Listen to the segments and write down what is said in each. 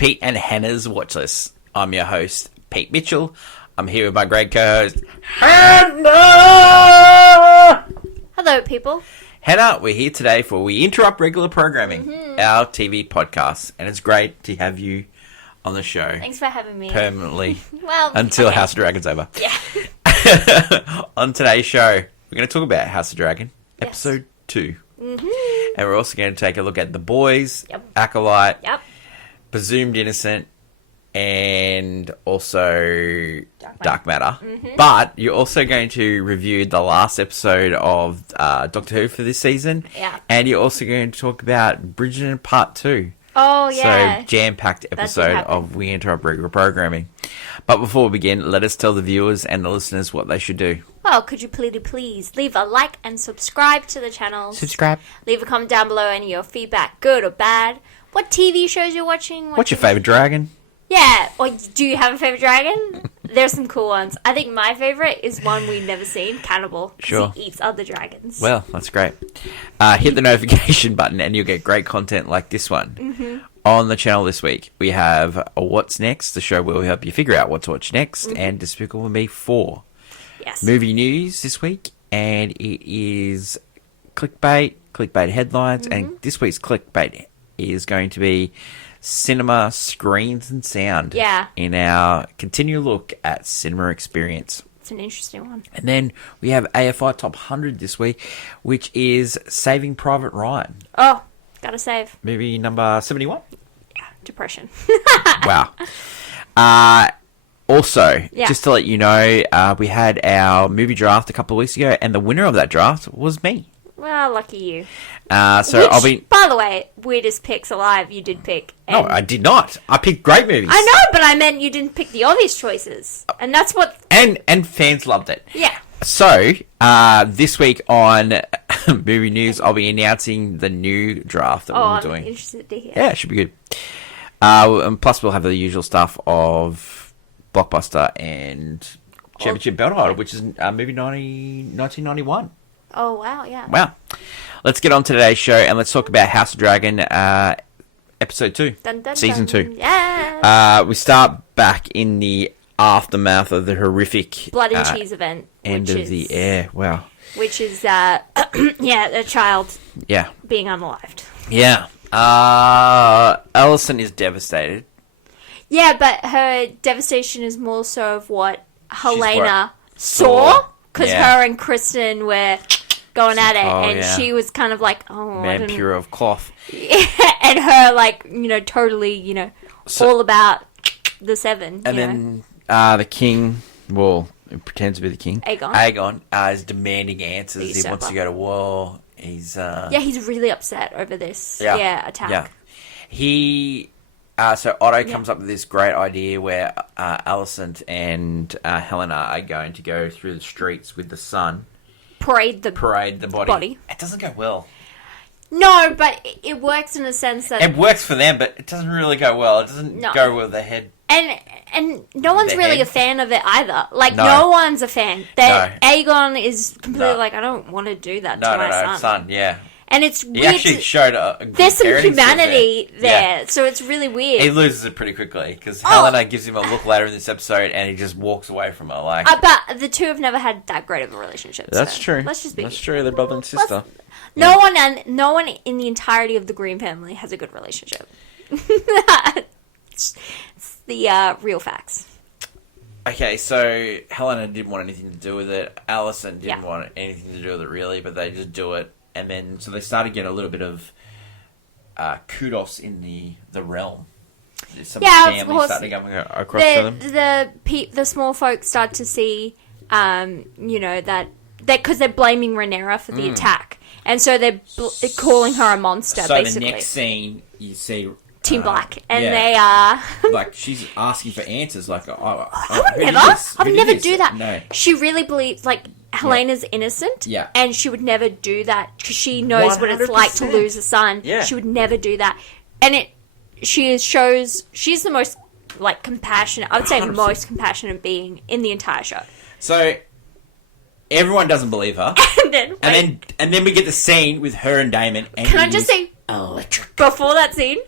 Pete and Hannah's Watch List. I'm your host, Pete Mitchell. I'm here with my great co-host, Hannah! Hello, people. Hannah, we're here today for We Interrupt Regular Programming, our TV podcast. And it's great to have you on the show. Thanks for having me. Permanently. Well, until okay. House of Dragon's over. Yeah. On today's show, we're going to talk about House of Dragon, Yes. episode 2. Mm-hmm. And we're also going to take a look at The Boys, Yep. Acolyte, Yep. Presumed Innocent, and also Dark Matter. Mm-hmm. But you're also going to review the last episode of Doctor Who for this season. Yeah. And you're also going to talk about Bridgerton Part 2. Oh, yeah. So, jam-packed episode happen. of We Interrupt Regular Programming. But before we begin, let us tell the viewers and the listeners what they should do. Well, could you please leave a like and subscribe to the channel. Subscribe. Leave a comment down below, any of your feedback, good or bad. What TV shows you're watching? What's your favourite dragon? Yeah, or do you have a favourite dragon? There's some cool ones. I think my favourite is one we've never seen, Cannibal. 'Cause Sure. he eats other dragons. Well, that's great. Hit the notification button and you'll get great content like this one. Mm-hmm. On the channel this week, we have What's Next, the show where we help you figure out what to watch next, and Despicable Me 4. Yes. Movie news this week, and it is clickbait headlines, and this week's clickbait is going to be cinema screens and sound. Yeah. In our continual look at cinema experience. It's an interesting one. And then we have AFI Top 100 this week, which is Saving Private Ryan. Oh, gotta save. Movie number 71. Yeah, depression. Wow. Also, just to let you know, we had our movie draft a couple of weeks ago, and the winner of that draft was me. Well, lucky you. Which, by the way, weirdest picks alive you did pick. No, I did not. I picked great movies. I know, but I meant you didn't pick the obvious choices. And that's what... And fans loved it. Yeah. So, this week on Movie News, I'll be announcing the new draft that we're doing. I'm interested to hear. Yeah, it should be good. And plus, we'll have the usual stuff of Blockbuster and Championship Belt Holder, which is movie 1991. Oh, wow, yeah. Wow. Let's get on to today's show and let's talk about House of Dragon, episode 2, Dun, dun, season dun. 2. Yeah. We start back in the aftermath of the horrific Blood and cheese event. end of the air. Wow. Which is, a child being unalived. Yeah. Alison is devastated. Yeah, but her devastation is more so of what Helena saw. Because her and Kristen were going at it, and she was kind of like, Man pure of cloth. and her, like, totally, all about the seven. And then the king, well, he pretends to be the king. Aegon is demanding answers. He wants to go to war. He's he's really upset over this attack. Yeah. He... so Otto comes up with this great idea where Alicent and Helena are going to go through the streets with the sun. Parade the body. It doesn't go well. No, but it works in a sense that... It works for them, but it doesn't really go well. It doesn't go with the head. And no one's really a fan of it either. Like, no one's a fan. Aegon is completely like, I don't want to do that to my son. Yeah. And it's weird. He actually showed a good there's some parenting humanity skills there, so it's really weird. He loses it pretty quickly because Helena gives him a look later in this episode, and he just walks away from her. Like, but the two have never had that great of a relationship. That's so true. Let's just be. That's true. They're brother and sister. No one in the entirety of the Green family has a good relationship. It's the real facts. Okay, so Helena didn't want anything to do with it. Alison didn't want anything to do with it really, but they just do it. And then, so they started getting a little bit of kudos in the realm. Some families started coming across to them. The small folk start to see, that because they're blaming Rhaenyra for the attack, and so they're calling her a monster. So basically, the next scene you see Team Black, and they are like she's asking for answers. Like, I would never do that. No, she really believes Helena's innocent, and she would never do that because she knows 100%. What it's like to lose a son. Yeah. She would never do that, and shows she's the most compassionate. I would say 100%. Most compassionate being in the entire show. So everyone doesn't believe her, and then we get the scene with her and Daemon. And can I just say, before that scene,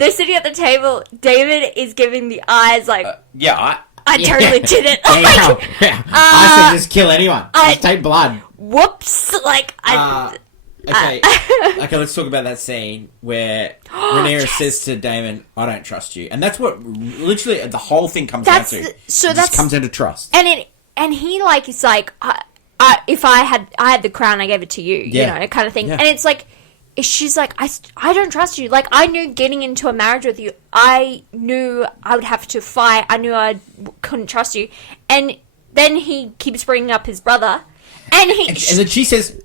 they're sitting at the table. David is giving the eyes like, I totally did it. I said just kill anyone. Just take blood. Whoops! Okay, let's talk about that scene where Rhaenyra says to Daemon, "I don't trust you," and that's what literally the whole thing comes down to. It comes down to trust. And he like is like, if I had the crown, I gave it to you, you know, kind of thing. Yeah. And it's like, she's like, I don't trust you. Like, I knew getting into a marriage with you, I knew I would have to fight. I knew I couldn't trust you. And then he keeps bringing up his brother, and then she says,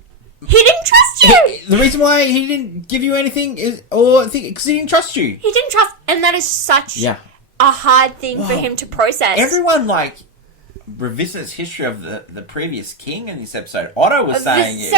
he didn't trust you. The reason why he didn't give you anything is, because he didn't trust you. He didn't trust, and that is such a hard thing for him to process. Everyone revisits history of the previous king in this episode. Otto was saying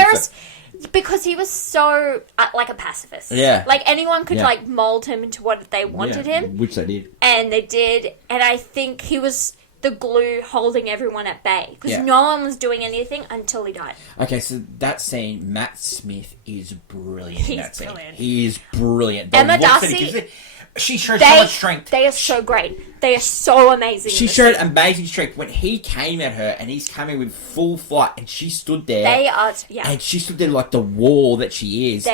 because he was so like a pacifist. Yeah, like anyone could like mold him into what they wanted him, which they did, and they did. And I think he was the glue holding everyone at bay because no one was doing anything until he died. Okay, so that scene, Matt Smith is brilliant. Brilliant. He is brilliant. Emma Darcy. She showed so much strength. They are so great. They are so amazing. She showed amazing strength when he came at her, and he's coming with full flight, and she stood there. And she stood there like the wall that she is.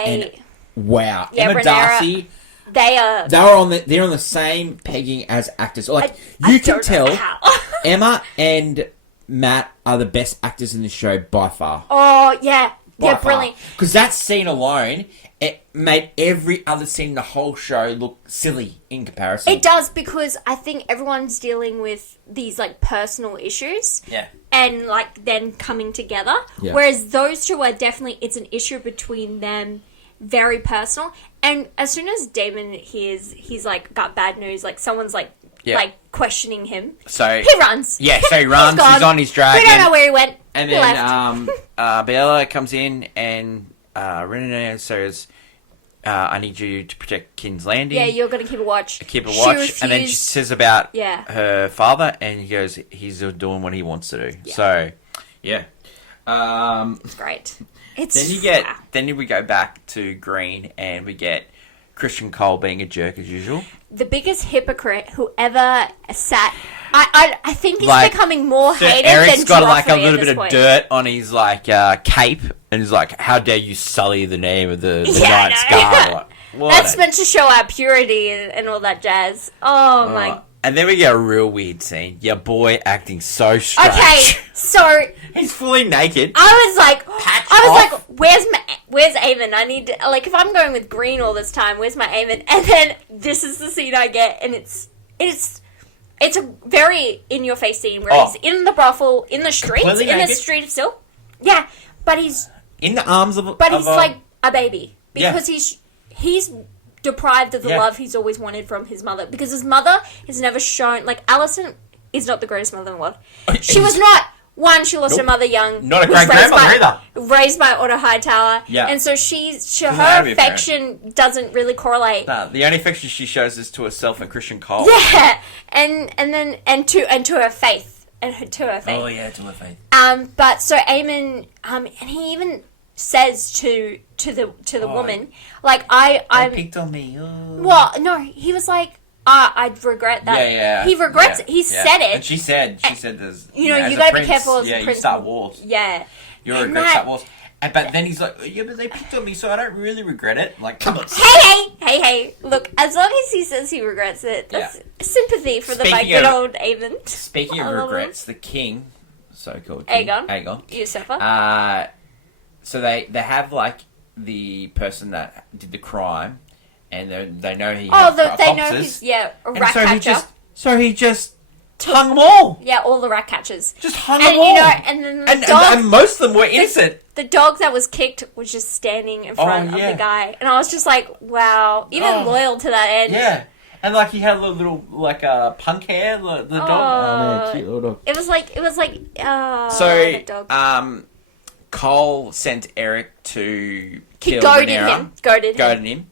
Wow, Emma Darcy. They're on the same pegging as actors. Like you can tell, Emma and Matt are the best actors in this show by far. Oh yeah, brilliant. Because that scene alone, it made every other scene in the whole show look silly in comparison. It does, because I think everyone's dealing with these like personal issues. Yeah. And like then coming together. Yeah. Whereas those two are definitely, it's an issue between them, very personal. And as soon as Daemon hears he's like got bad news, like someone's like questioning him, so he runs. Yeah, so he runs. He's on his dragon. We don't know where he went. And then Bella comes in and Rhaenyra says, I need you to protect King's Landing. Yeah, you're going to keep a watch. And then she says about her father, and he goes, he's doing what he wants to do. Yeah. So, yeah. It's great. Then we go back to Green, and we get Christian Cole being a jerk as usual. The biggest hypocrite who ever sat. I think he's becoming more hated Eric's than Joffrey got a little bit of dirt on his cape, and he's like, "How dare you sully the name of the Night's Guard?" That's meant to show our purity and all that jazz. Oh my! And then we get a real weird scene. Your boy acting so strange. Okay, so he's fully naked. I was like, where's Aemon? I need to, if I'm going with Green all this time, where's my Aemon? And then this is the scene I get, and it's a very in-your-face scene where he's in the brothel, in the streets, the street of Silk. Yeah, but he's in the arms of. But he's like a baby because he's deprived of the love he's always wanted from his mother, because his mother has never shown. Like, Alicent is not the greatest mother in the world. She was not. One, she lost her mother young. Not a great grandmother either. Raised by Otto Hightower. Yeah. And so her affection doesn't really correlate. Nah, the only affection she shows is to herself and Christian Cole. Yeah. And to her faith. To her faith. Oh yeah, to her faith. But so Aemon, and he even says to the woman, like, I picked on me. Oh. Well, no, he was like, I'd regret that. Yeah. He regrets it. He said it. And she said there's... you gotta be careful as a prince. You start wars. Yeah. You regret start wars. But then he's like, yeah, but they picked on me, so I don't really regret it. Like, come on. Hey. Look, as long as he says he regrets it, that's sympathy for my good old Aemon. Speaking of regrets, the king, so-called king, Aegon. Usurper. So they have, the person that did the crime, and they know he has they know he's, a rat catcher. So he just hung them all. Yeah, all the rat catchers. Just hung them all. And then the dog... And most of them were innocent. The dog that was kicked was just standing in front of the guy. And I was just like, wow. Even loyal to that end. Yeah. And, he had a little punk hair, the dog. Oh, man, cute little dog. It was like, so, dog. Cole sent Eric to kill Rhaenyra. Goaded him.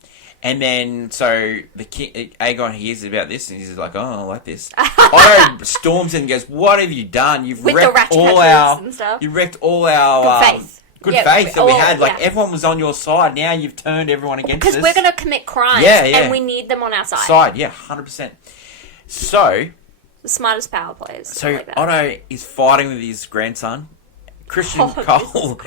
And then, so, the king, Aegon hears about this, and he's like, oh, I like this. Otto storms in and goes, what have you done? You've wrecked all our... You wrecked all our... good faith that we had. Like, everyone was on your side. Now you've turned everyone against us. Because we're going to commit crimes, and we need them on our side. 100%. So... The smartest power players. So, Otto is fighting with his grandson. Christian Cole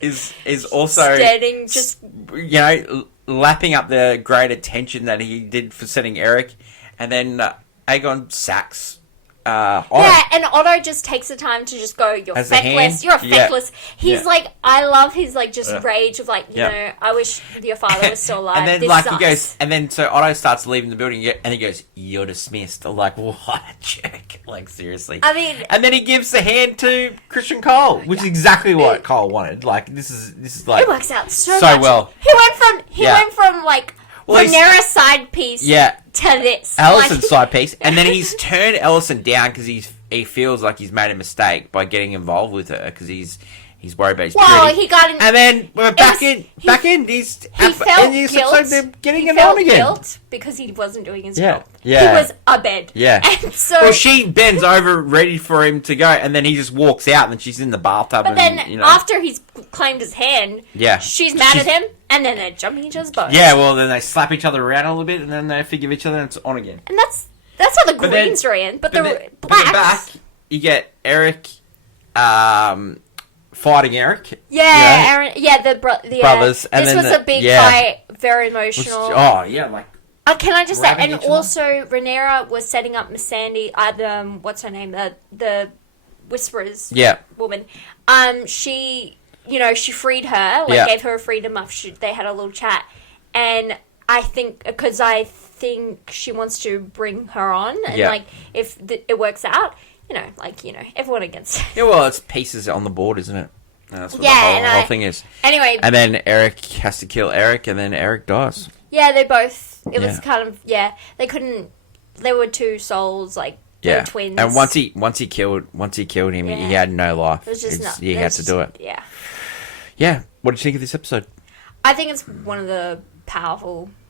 is also... Standing, just... You know, lapping up the great attention that he did for setting Eric. And then Aegon sacks... and Otto just takes the time to just go, you're feckless, you're a feckless. He's like, I love his like just rage of like, you know, I wish your father was still alive. And then this like sucks. he goes, and then so Otto starts leaving the building and he goes, you're dismissed. I'm like, what a jerk. Like, seriously. I mean, and then he gives the hand to Christian Cole, which is exactly what Cole wanted. Like, this is like, it works out so much. well. He went from like Rhaenyra's side piece to this. Allison's side piece. And then he's turned Allison down because he feels like he's made a mistake by getting involved with her because he's worried about his purity. He got in... And then we're back in. He's felt guilt. They're getting it on again. Guilt because he wasn't doing his job. Yeah. He was abed. Yeah. And so... Well, she bends over ready for him to go, and then he just walks out, and then she's in the bathtub. But then, after he's claimed his hand, she's mad at him, and then they're jumping each other's bones. Yeah, well, then they slap each other around a little bit, and then they forgive each other, and it's on again. And that's how the Greens are in. But the Blacks... back, you get Eric... fighting Eric. Yeah, Aaron. Yeah, the brothers. And this was a big fight, very emotional. Like. Can I just say, and also Rhaenyra was setting up Miss Sandy. What's her name? The Whisperers. Woman. She freed her. Gave her a freedom after they had a little chat, and I think she wants to bring her on, and if it works out. Everyone against. Yeah, well, it's pieces on the board, isn't it? That's what the whole thing is. Anyway. And then Eric has to kill Eric, and then Eric dies. Yeah, they both... It was kind of... Yeah, they couldn't... They were two souls, they were twins. And once he killed him, he had no life. It was just he had to do it. Yeah. Yeah. What did you think of this episode? I think it's one of the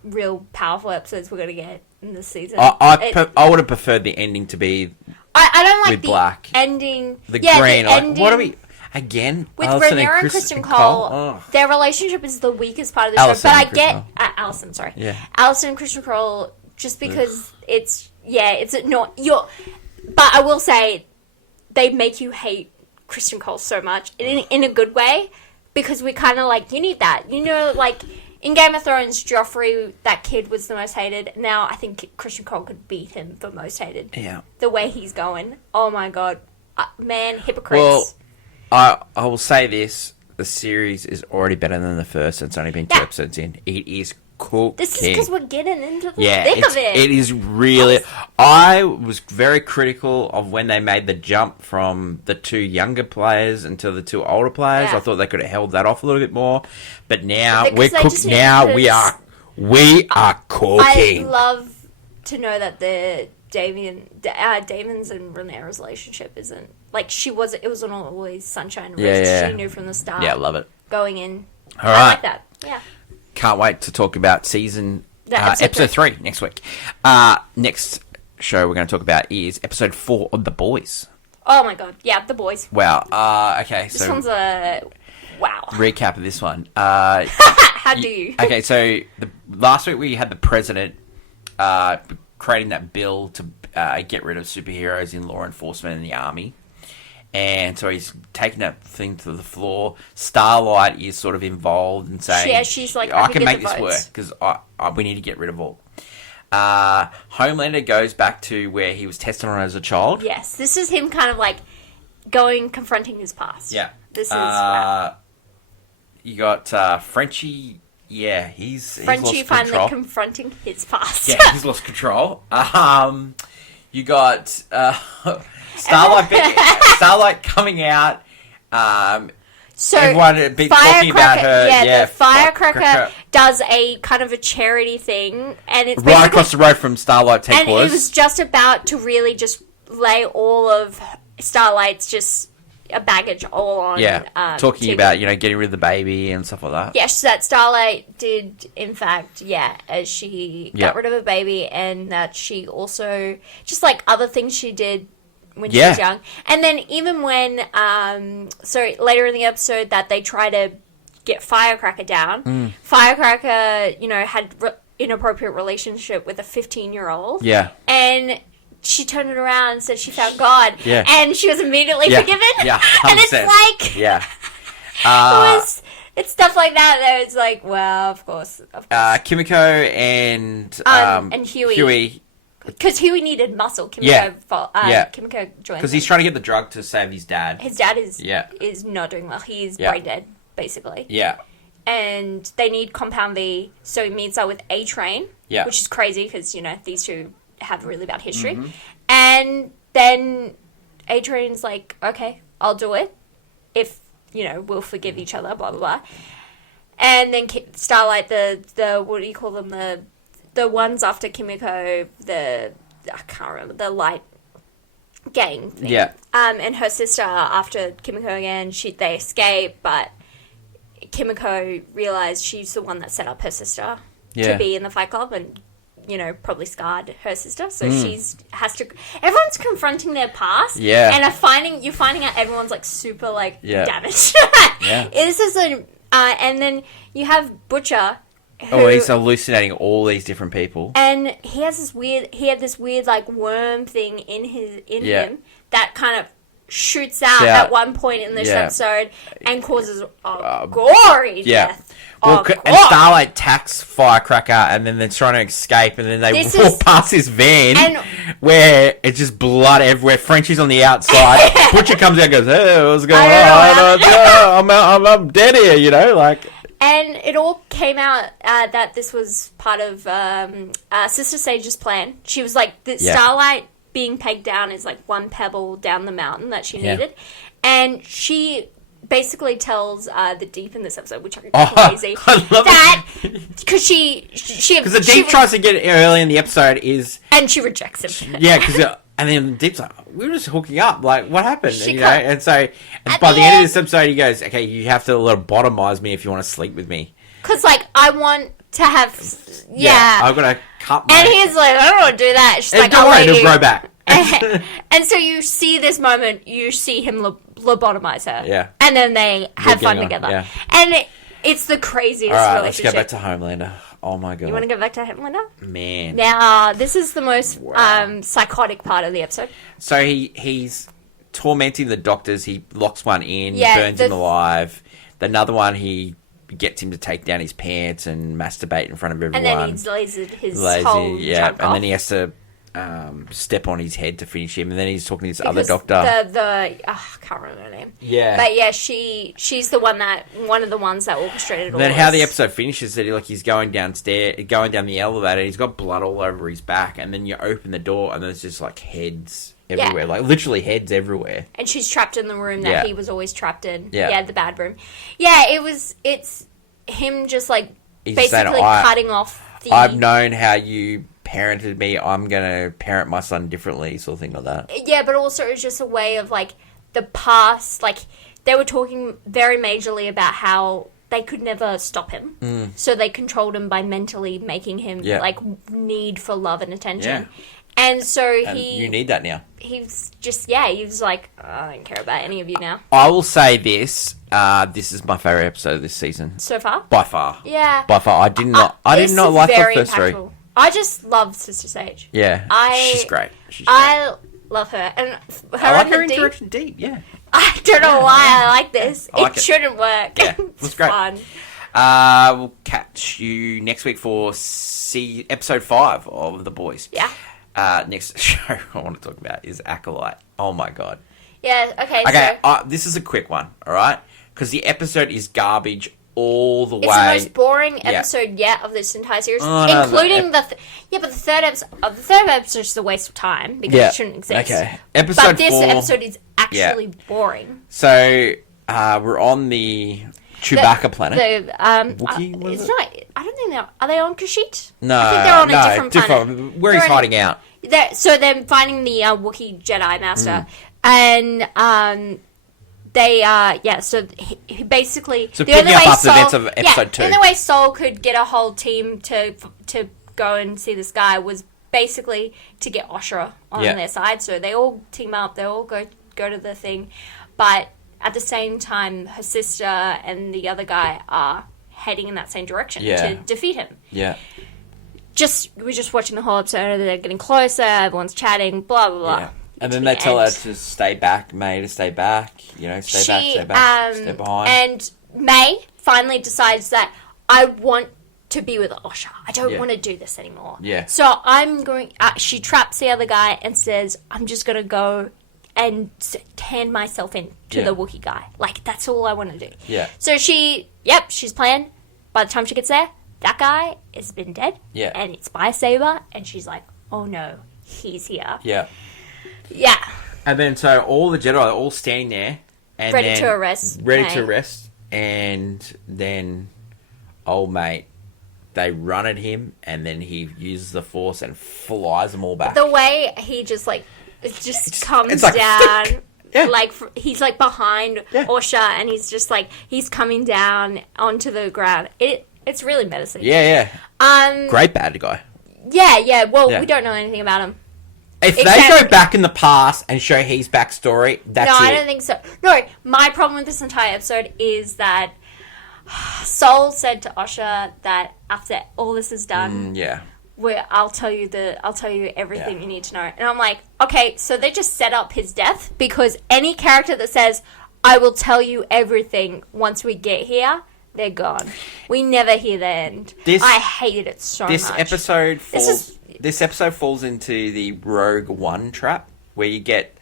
real powerful episodes we're going to get in this season. I would have preferred the ending to be... I don't like with Black. Ending. The green. The ending, what are we... Again? With Rhaenyra and Christian Cole, their relationship is the weakest part of the show. But I get... Allison, sorry. Yeah. Allison and Christian Cole, just because it's not... But I will say, they make you hate Christian Cole so much, in a good way, because we kind of you need that. In Game of Thrones, Joffrey, that kid, was the most hated. Now, I think Christian Cole could beat him for most hated. Yeah. The way he's going. Oh, my God. Man, hypocrites. Well, I will say this. The series is already better than the first. It's only been 2 episodes in. It is cool. This is because we're getting into the thick of it. It is really... I was very critical of when they made the jump from the 2 younger players into the 2 older players. I thought they could have held that off a little bit more. But now we're cooked. Now we are cooking. I love to know that the Damon's and Rhaenyra's relationship isn't... it wasn't always sunshine and roses. She knew from the start. Yeah, love it. Going in. All right. I like that. Yeah. Can't wait to talk about episode 3 next week. Next show we're going to talk about is episode 4 of The Boys. Oh my God. Yeah, The Boys. Wow. Okay. This one's a... Wow. Recap of this one. How do you? Okay, so last week we had the president creating that bill to get rid of superheroes in law enforcement and the army. And so he's taking that thing to the floor. Starlight is sort of involved and saying, yeah, she's like, I can make this work because we need to get rid of all. Homelander goes back to where he was tested on as a child. Yes, this is him kind of confronting his past. Yeah. This is... wow. You got Frenchie. Yeah, he's Frenchie lost finally control. Confronting his past. Yeah, he's lost control. You got Starlight coming out. So everyone talking about her. Yeah, the Firecracker does a kind of a charity thing, and it's right across the road from Starlight's headquarters. And it was just about to really just lay all of Starlight's just a baggage all on. Yeah, talking TV. about getting rid of the baby and stuff like that. Yes, that Starlight did, in fact, as she got rid of a baby, and that she also just other things she did she was young. And then even when, later in the episode that they try to get Firecracker down, Firecracker, had inappropriate relationship with a 15-year-old. Yeah. And she turned it around and said she found God. Yeah. And she was immediately forgiven. Yeah. 100%. And it's like... Yeah. It's stuff like that it's like, well, of course. Kimiko and Huey. Because Huey needed muscle. Kimiko joined. Because he's trying to get the drug to save his dad. His dad is not doing well. He's brain dead, basically. Yeah. And they need Compound V, so he meets up with A-Train, which is crazy because, these two have a really bad history. Mm-hmm. And then A-Train's like, okay, I'll do it if, we'll forgive each other, blah, blah, blah. And then Starlight, the what do you call them, the ones after Kimiko, I can't remember, the light gang thing. Yeah. And her sister, after Kimiko again, they escape, but Kimiko realised she's the one that set up her sister to be in the Fight Club and, probably scarred her sister. So everyone's confronting their past. Yeah. And you're finding out everyone's like super damaged. Yeah. This is and then you have Butcher. He's hallucinating all these different people. And he had this weird like worm thing in him that kind of shoots out at one point in this episode and causes a gory death. Well, and Starlight attacks Firecracker, and then they're trying to escape, and then they walk past this van where it's just blood everywhere. Frenchie's on the outside. Butcher comes out and goes, "Hey, what's going on? I'm dead here," And it all came out that this was part of Sister Sage's plan. She was like, Starlight being pegged down is like one pebble down the mountain that she needed. And she basically tells the Deep in this episode, which are crazy, that because because the Deep tries to get it early in the episode and she rejects him. And then the Deep's like, we were just hooking up, like what happened? And so by the end of this episode he goes, okay, you have to lobotomize me if you want to sleep with me, because I want to have I've got to cut my... and he's like, I don't want to do that. She's like, don't worry, it'll grow back. And so you see this moment, you see him lobotomize her. Yeah. And then they have fun together. Yeah. And it's the craziest relationship. Let's go back to Homelander. Oh my god. You want to go back to Homelander? Man. Now, this is the most psychotic part of the episode. So he's tormenting the doctors. He locks one in, burns him alive. Another one, he gets him to take down his pants and masturbate in front of everyone. And then he's lasered his whole chunk off. And then he has to step on his head to finish him, and then he's talking to this other doctor. I can't remember her name. Yeah, but she's the one of the ones that orchestrated all. Then how the episode finishes that he's going down the elevator, and he's got blood all over his back, and then you open the door, and there's just like heads everywhere, like literally heads everywhere. And she's trapped in the room that he was always trapped in. Yeah, the bad room. Yeah, it's him just like he's basically cutting off. I've known how you parented me, I'm gonna parent my son differently, sort of thing like that. Yeah, but also it's just a way of like the past, like they were talking very majorly about how they could never stop him, so they controlled him by mentally making him like need for love and attention. And so you need that now. He's just he was like, I don't care about any of you now. I will say this is my favourite episode of this season so far, by far. Yeah, by far. I did not like the first three. I just love Sister Sage. Yeah, she's great. I love her, and I like her interaction deep. Yeah, I don't know why I like this. It shouldn't work. Yeah, it's great. Fun. We'll catch you next week for episode 5 of The Boys. Yeah. Next show I want to talk about is Acolyte. Oh my god. Yeah. Okay. Okay. This is a quick one. All right, because the episode is garbage. All the way. It's the most boring episode yet of this entire series, including but the third episode is a waste of time because it shouldn't exist. Okay, but this 4, episode is actually boring. So we're on the Chewbacca planet. Wookiee, it's not. I don't think are they on Kashyyyk? No, I think they're on a different planet. Where he's hiding out. So they're finding the Wookiee Jedi Master, and so he basically the only way the events of episode 2. The only way Sol could get a whole team to go and see this guy was basically to get Osha on their side. So they all team up. They all go to the thing. But at the same time, her sister and the other guy are heading in that same direction to defeat him. Yeah. We're just watching the whole episode. They're getting closer. Everyone's chatting. Blah blah blah. Yeah. And then they tell her to stay back, May, to stay back. You know, stay back, stay behind. And May finally decides that I want to be with Osha. I don't want to do this anymore. Yeah. So I'm going. She traps the other guy and says, "I'm just gonna go and hand myself in to the Wookiee guy. Like that's all I want to do." Yeah. So she's playing. By the time she gets there, that guy has been dead. Yeah. And it's by Saber, and she's like, "Oh no, he's here." Yeah. Yeah. And then so all the Jedi are all standing there and ready to arrest. And then old mate, they run at him, and then he uses the Force and flies them all back. The way he just like it just comes down. Yeah. Like he's like behind Osha, and he's just like he's coming down onto the ground. It's really menacing. Yeah. Great bad guy. Yeah. Well, we don't know anything about him. If they go back in the past and show his backstory, that's it. No, I don't think so. No, my problem with this entire episode is that Sol said to Osha that after all this is done, I'll tell you everything you need to know. And I'm like, okay, so they just set up his death, because any character that says, I will tell you everything once we get here, they're gone. We never hear the end. I hated it so much. This episode falls into the Rogue One trap, where you get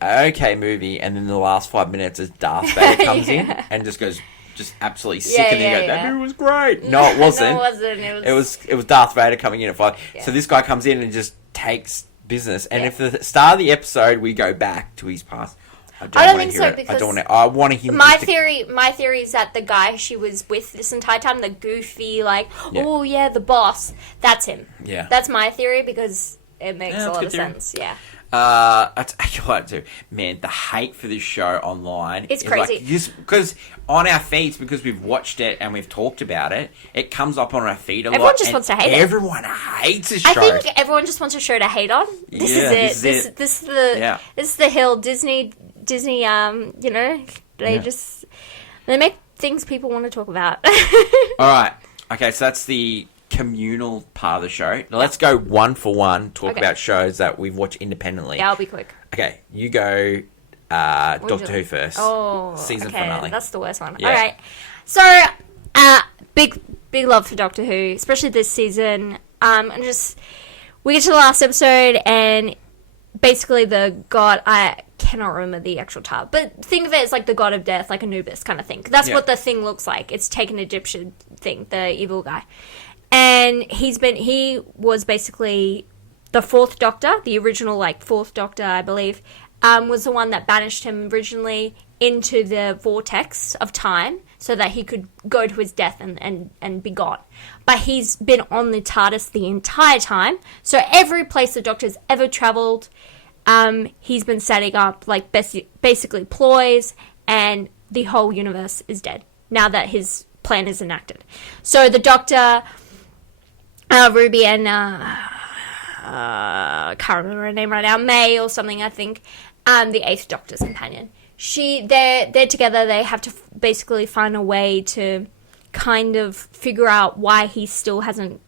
movie, and then the last 5 minutes is Darth Vader comes in and just goes absolutely sick, and then you go, that movie was great. No, it wasn't. No, it wasn't. It was Darth Vader coming in at 5. Yeah. So this guy comes in and just takes business. And if the start of the episode we go back to his past, I don't think so, because I want him. My theory is that the guy she was with this entire time, the goofy, the boss, that's him. Yeah, that's my theory, because it makes a lot of sense. Yeah. That's Acolyte too. Man, the hate for this show online is crazy. Because on our feeds, because we've watched it and we've talked about it, it comes up on our feed a lot. Everyone just wants to hate it. Everyone hates this show. I think everyone just wants a show to hate on. This is it. This is the hill. Disney, they make things people want to talk about. All right. Okay, so that's the communal part of the show. Now let's go one for one, talk about shows that we've watched independently. Yeah, I'll be quick. Okay, you go Doctor Who first. Oh, season finale. That's the worst one. Yeah. All right. So, big love for Doctor Who, especially this season. We get to the last episode, and basically the god, I cannot remember the actual title, but think of it as like the god of death, like Anubis kind of thing. That's what the thing looks like. It's taken Egyptian thing, the evil guy. And he was basically the fourth Doctor, the original fourth Doctor, I believe, was the one that banished him originally into the vortex of time so that he could go to his death and be gone. But he's been on the TARDIS the entire time, so every place the Doctor's ever travelled, he's been setting up basically ploys, and the whole universe is dead now that his plan is enacted. So the Doctor, Ruby and can't remember her name right now, May or something, I think, the Eighth Doctor's companion. They're together. They have to basically find a way to kind of figure out why he still hasn't,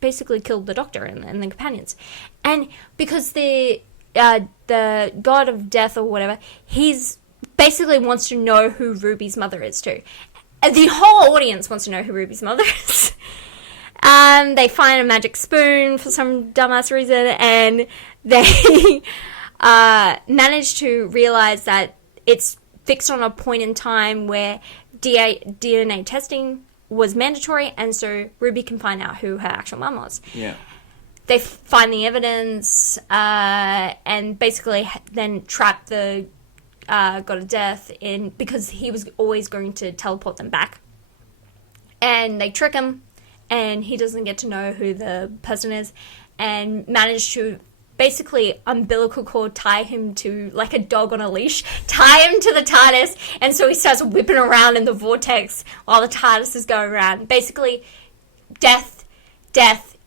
basically killed the Doctor and the companions. And because the god of death or whatever, he's basically wants to know who Ruby's mother is too. And the whole audience wants to know who Ruby's mother is. They find a magic spoon for some dumbass reason, and they manage to realize that it's fixed on a point in time where DNA testing was mandatory, and so Ruby can find out who her actual mum was. Yeah. They find the evidence, and basically then trap the god of death in, because he was always going to teleport them back. And they trick him, and he doesn't get to know who the person is, and manage to basically umbilical cord tie him to, like a dog on a leash, tie him to the TARDIS, and so he starts whipping around in the vortex while the TARDIS is going around. Basically, death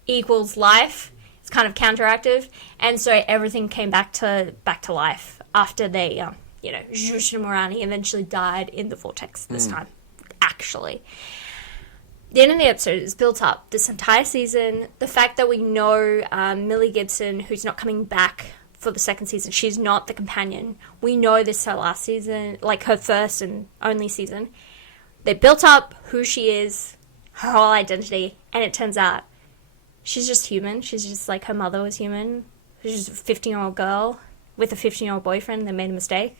equals life. It's kind of counteractive, and so everything came back to life after they, Jushin Morani eventually died in the vortex this time, actually. The end of the episode is built up this entire season. The fact that we know Millie Gibson, who's not coming back for the second season, she's not the companion. We know this is her last season, like her first and only season. They built up who she is, her whole identity, and it turns out she's just human. She's just like her mother was human. She's just a 15-year-old girl with a 15-year-old boyfriend that made a mistake.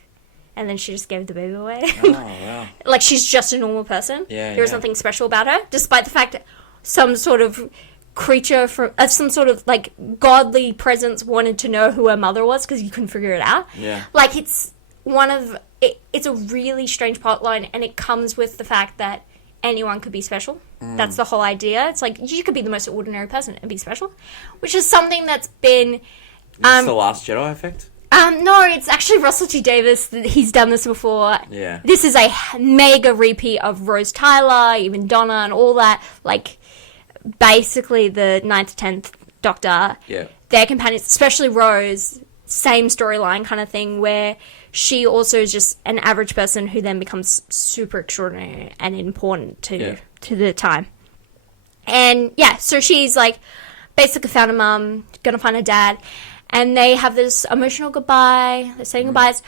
And then she just gave the baby away. Oh, wow. Like, she's just a normal person. Yeah, there was nothing special about her, despite the fact that some sort of creature from some sort of, like, godly presence wanted to know who her mother was because you couldn't figure it out. Yeah. Like, it's a really strange plotline, and it comes with the fact that anyone could be special. That's the whole idea. It's like, you could be the most ordinary person and be special, which is something that's been... It's the Last Jedi effect? No, it's actually Russell T Davies. He's done this before. Yeah. This is a mega repeat of Rose Tyler, even Donna, and all that. Like, basically the 9th, 10th Doctor. Yeah. Their companions, especially Rose, same storyline kind of thing, where she also is just an average person who then becomes super extraordinary and important to the time. And, yeah, so she's, like, basically found a mum, gonna find her dad. And they have this emotional goodbye. They're saying goodbyes.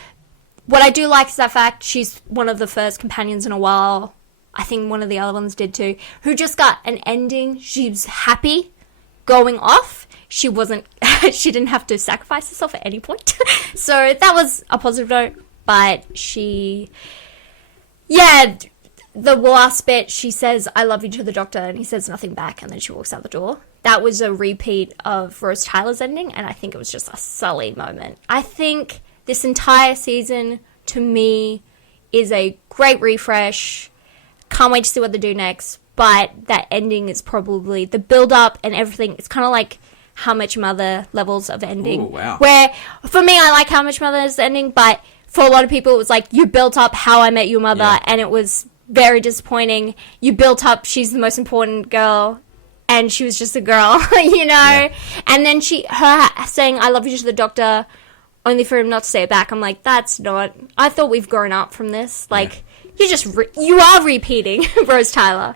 What I do like is that fact she's one of the first companions in a while. I think one of the other ones did too. Who just got an ending. She was happy going off. She wasn't... she didn't have to sacrifice herself at any point. So that was a positive note. But she... Yeah, the last bit, she says, I love you to the Doctor, and he says nothing back, and then she walks out the door. That was a repeat of Rose Tyler's ending, and I think it was just a sully moment. I think this entire season, to me, is a great refresh. Can't wait to see what they do next, but that ending is probably the build-up and everything. It's kind of like How Much Mother levels of ending. Ooh, wow. Where, for me, I like How Much Mother's ending, but for a lot of people, it was like, you built up How I Met Your Mother, and it was very disappointing. You built up she's the most important girl, and she was just a girl, you know? Yeah. And then her saying, I love you to the Doctor, only for him not to say it back. I'm like, that's not... I thought we've grown up from this. Like, you are repeating Rose Tyler.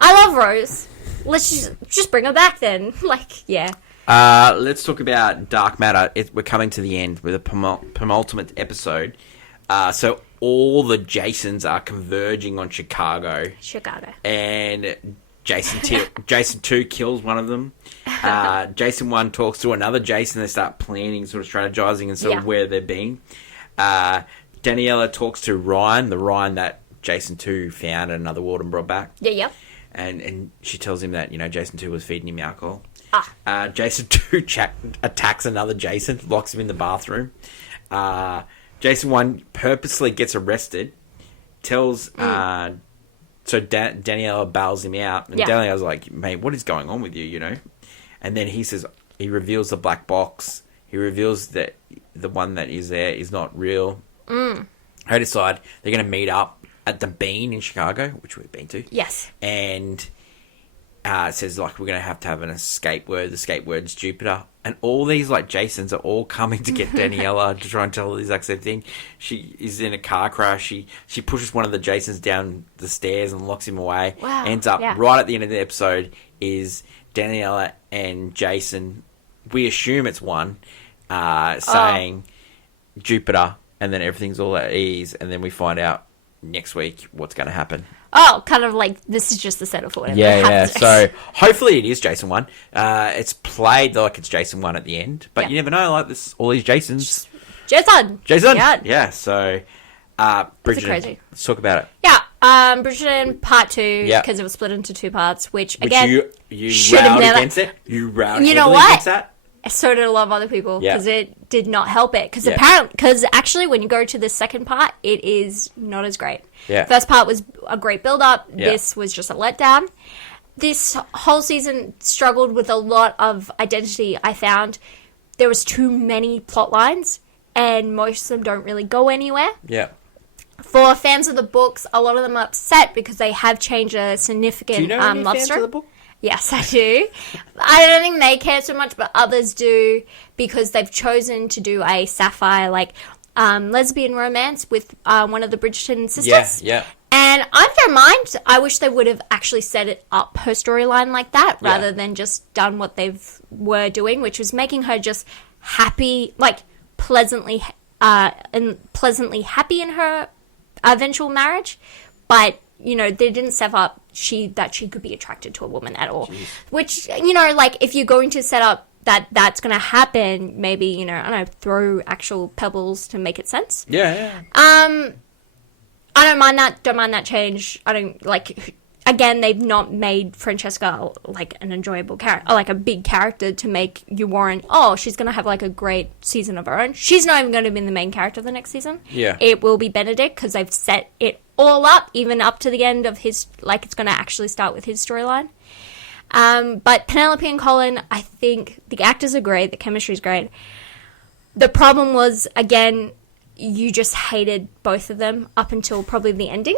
I love Rose. Let's just bring her back then. Like, yeah. Let's talk about Dark Matter. We're coming to the end with a penultimate episode. So all the Jasons are converging on Chicago. And Jason 2 kills one of them. Jason 1 talks to another Jason. They start planning, sort of strategizing and sort of where they're being. Daniela talks to Ryan, the Ryan that Jason 2 found in another world and brought back. Yeah. And she tells him that, Jason 2 was feeding him alcohol. Jason 2 attacks another Jason, locks him in the bathroom. Jason 1 purposely gets arrested, tells... So Daniela bails him out, and Daniela's like, mate, what is going on with you, And then he reveals the black box. He reveals that the one that is there is not real. They decide they're going to meet up at the Bean in Chicago, which we've been to. Yes. And it says, like, we're going to have an escape word. The escape word's Jupiter. And all these, like, Jasons are all coming to get Daniela to try and tell her the exact same thing. She is in a car crash. She pushes one of the Jasons down the stairs and locks him away. Wow. Ends up right at the end of the episode is Daniela and Jason. We assume it's one saying Jupiter, and then everything's all at ease. And then we find out next week what's going to happen. Oh, kind of like this is just the setup for whatever. Yeah. So hopefully it is Jason 1. It's played like it's Jason 1 at the end, but you never know. Like this, all these Jasons. Jason. Yeah. So, Bridgerton. Crazy. Let's talk about it. Yeah. Bridgerton Part 2 because it was split into 2 parts, which again you railed against it. You railed against that. So did a lot of other people because it did not help it. Because actually, when you go to the second part, it is not as great. Yeah. First part was a great build-up. Yeah. This was just a letdown. This whole season struggled with a lot of identity, I found. There was too many plot lines, and most of them don't really go anywhere. Yeah. For fans of the books, a lot of them are upset because they have changed a significant Do you know any love fans story. of the book? Yes, I do. I don't think they care so much, but others do because they've chosen to do a sapphire, lesbian romance with one of the Bridgerton sisters. Yeah. And I don't mind. I wish they would have actually set it up, her storyline like that, rather than just done what they were doing, which was making her just happy, pleasantly happy in her eventual marriage. But, they didn't set up that she could be attracted to a woman at all. Jeez. Which, if you're going to set up that's going to happen, maybe, I don't know, throw actual pebbles to make it sense. Yeah. I don't mind that change. I don't, again, they've not made Francesca, an enjoyable character, a big character to make you warrant, she's going to have, a great season of her own. She's not even going to be the main character the next season. Yeah. It will be Benedict, because they've set it all up, even up to the end of his, it's going to actually start with his storyline. But Penelope and Colin, I think the actors are great, the chemistry's great. The problem was, again, you just hated both of them up until probably the ending.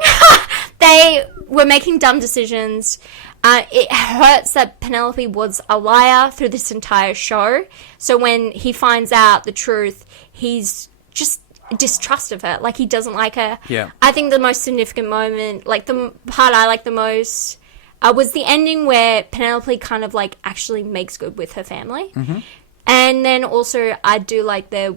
They were making dumb decisions. It hurts that Penelope was a liar through this entire show. So when he finds out the truth, he's just distrust of her. He doesn't like her. Yeah. I think the most significant moment, the part I like the most, was the ending where Penelope kind of, actually makes good with her family. Mm-hmm. And then also I do like their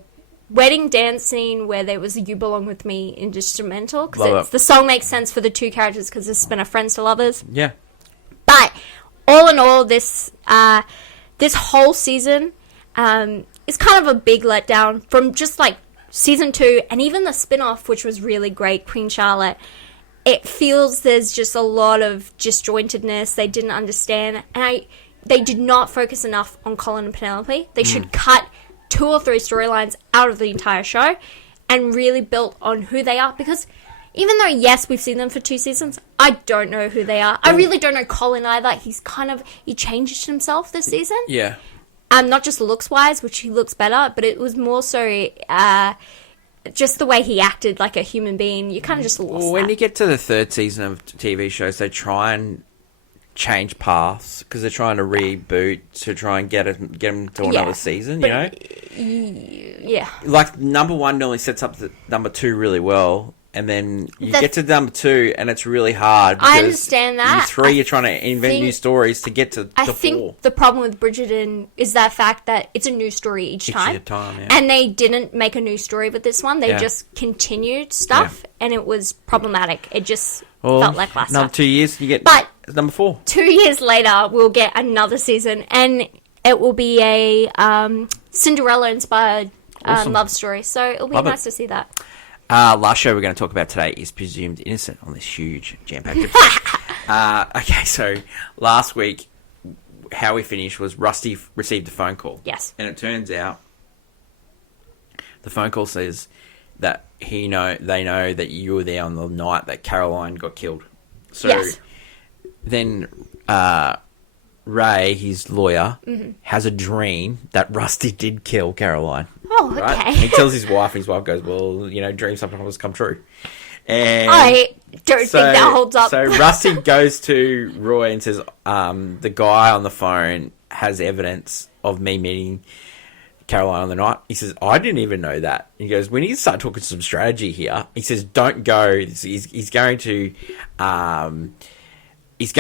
wedding dance scene where there was a You Belong With Me instrumental, because the song makes sense for the two characters because it's been a friends to lovers. Yeah. But all in all, this whole season is kind of a big letdown from just season 2 and even the spin-off, which was really great, Queen Charlotte. It feels there's just a lot of disjointedness. They didn't understand, and they did not focus enough on Colin and Penelope. They should cut 2 or 3 storylines out of the entire show and really built on who they are, because even though, yes, we've seen them for 2 seasons, I don't know who they are. I really don't know Colin either. He changed himself this season. Yeah. Not just looks-wise, which he looks better, but it was more so just the way he acted like a human being. You kind of just lost when you get to the 3rd season of TV shows, they try and change paths because they're trying to reboot to try and get them to another season, Yeah. Number 1 normally sets up the number 2 really well, and then you get to number 2 and it's really hard. I understand that. 3, you're trying to invent new stories to get to 4. I think the problem with Bridgerton is that fact that it's a new story each time. Yeah. And they didn't make a new story with this one. They just continued stuff, and it was problematic. It just felt lackluster. Another 2 years, you get number 4. 2 years later, we'll get another season, and it will be a Cinderella-inspired love story. So it'll be nice to see that. Last show we're going to talk about today is Presumed Innocent on this huge jam-packed episode. Okay, so last week, how we finished was Rusty received a phone call. Yes. And it turns out the phone call says that they know that you were there on the night that Caroline got killed. So then Ray, his lawyer, has a dream that Rusty did kill Caroline. Oh, okay. Right? He tells his wife, and his wife goes, well, dreams sometimes come true. And I don't think that holds up. So Rusty goes to Roy and says, the guy on the phone has evidence of me meeting Caroline on the night. He says, I didn't even know that. He goes, we need to start talking some strategy here. He says, don't go. He's going to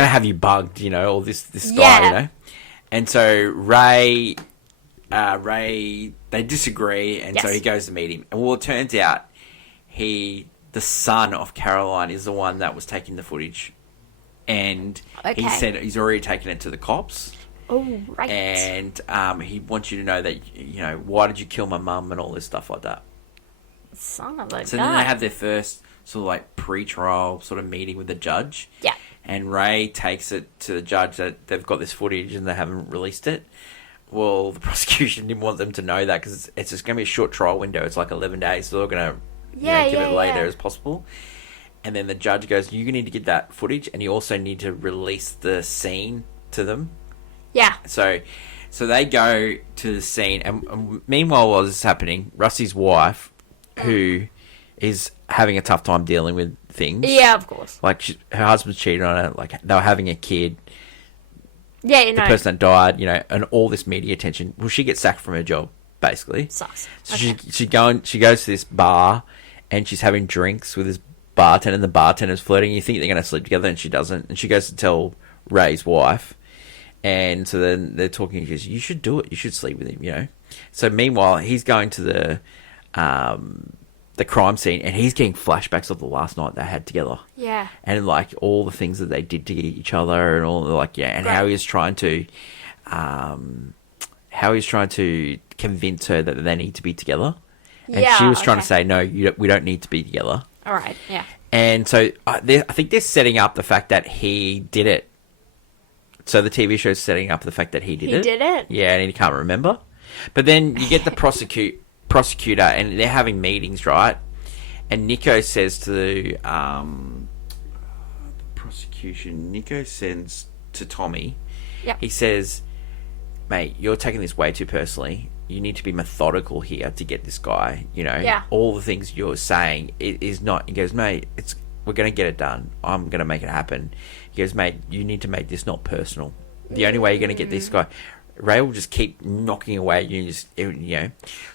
have you bugged, all this guy, And so Ray, they disagree, and so he goes to meet him. And it turns out the son of Caroline is the one that was taking the footage. And he said he's already taken it to the cops. Oh, right. And he wants you to know that, why did you kill my mum and all this stuff like that. Son of a So then they have their first sort of pre-trial sort of meeting with the judge. Yeah. And Ray takes it to the judge that they've got this footage and they haven't released it. Well, the prosecution didn't want them to know that because it's just going to be a short trial window. It's 11 days, so they're going to give it later as possible. And then the judge goes, you need to get that footage, and you also need to release the scene to them. Yeah. So they go to the scene, and meanwhile, while this is happening, Rusty's wife, who is having a tough time dealing with things. Yeah, of course. Her husband's cheated on her. They were having a kid. Yeah, the person that died, and all this media attention. Well, she gets sacked from her job, basically. Sucks. So she goes to this bar, and she's having drinks with this bartender, and the bartender's flirting. You think they're going to sleep together, and she doesn't. And she goes to tell Ray's wife, and so then they're talking. She goes, "You should do it. You should sleep with him." So meanwhile, he's going to the crime scene, and he's getting flashbacks of the last night they had together. Yeah. And like all the things that they did to each other, and all and how he was trying to, convince her that they need to be together, and she was trying to say, "No, we don't need to be together." All right. Yeah. And so I think they're setting up the fact that he did it. So the TV show's setting up the fact that he did it. He did it. Yeah, and he can't remember. But then you get the prosecutor, and they're having meetings, right? And Nico says to the prosecution, Nico sends to Tommy. Yep. He says, "Mate, you're taking this way too personally. You need to be methodical here to get this guy. Yeah. All the things you're saying is not." He goes, "Mate, we're going to get it done. I'm going to make it happen." He goes, "Mate, you need to make this not personal. The only way you're going to get this guy." Ray will just keep knocking away.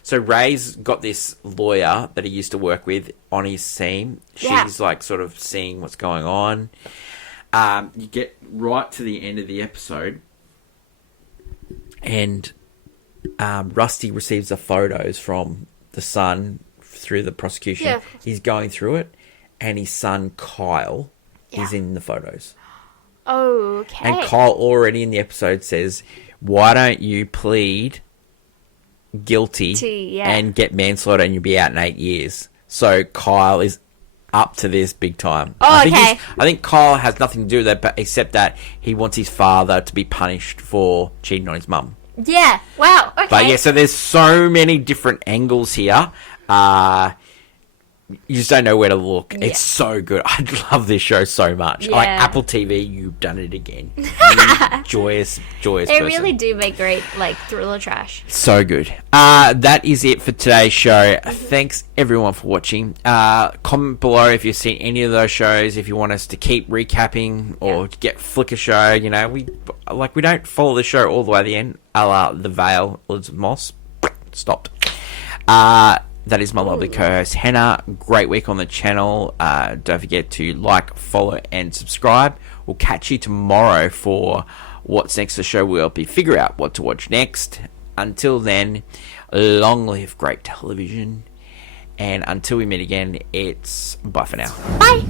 So Ray's got this lawyer that he used to work with on his team. She's like sort of seeing what's going on. You get right to the end of the episode, and Rusty receives the photos from the son through the prosecution. Yeah. He's going through it, and his son Kyle is in the photos. Okay. And Kyle already in the episode says, "Why don't you plead guilty and get manslaughter, and you'll be out in 8 years?" So Kyle is up to this big time. Oh, I think Kyle has nothing to do with that, but except that he wants his father to be punished for cheating on his mum. Yeah. Wow. Okay. But so there's so many different angles here. You just don't know where to look. Yeah. It's so good. I love this show so much. Yeah. Like Apple TV, you've done it again. Joyous They person. really do make great, thriller trash. So good. That is it for today's show. Thanks everyone for watching. Comment below if you've seen any of those shows. If you want us to keep recapping or get Flicker Show, we don't follow the show all the way to the end. A la The Veil, Elizabeth Moss. Stopped. That is my lovely co-host, Hannah. Great week on the channel. Don't forget to like, follow, and subscribe. We'll catch you tomorrow for What's Next. The show will help you figure out what to watch next. Until then, long live great television. And until we meet again, it's bye for now. Bye.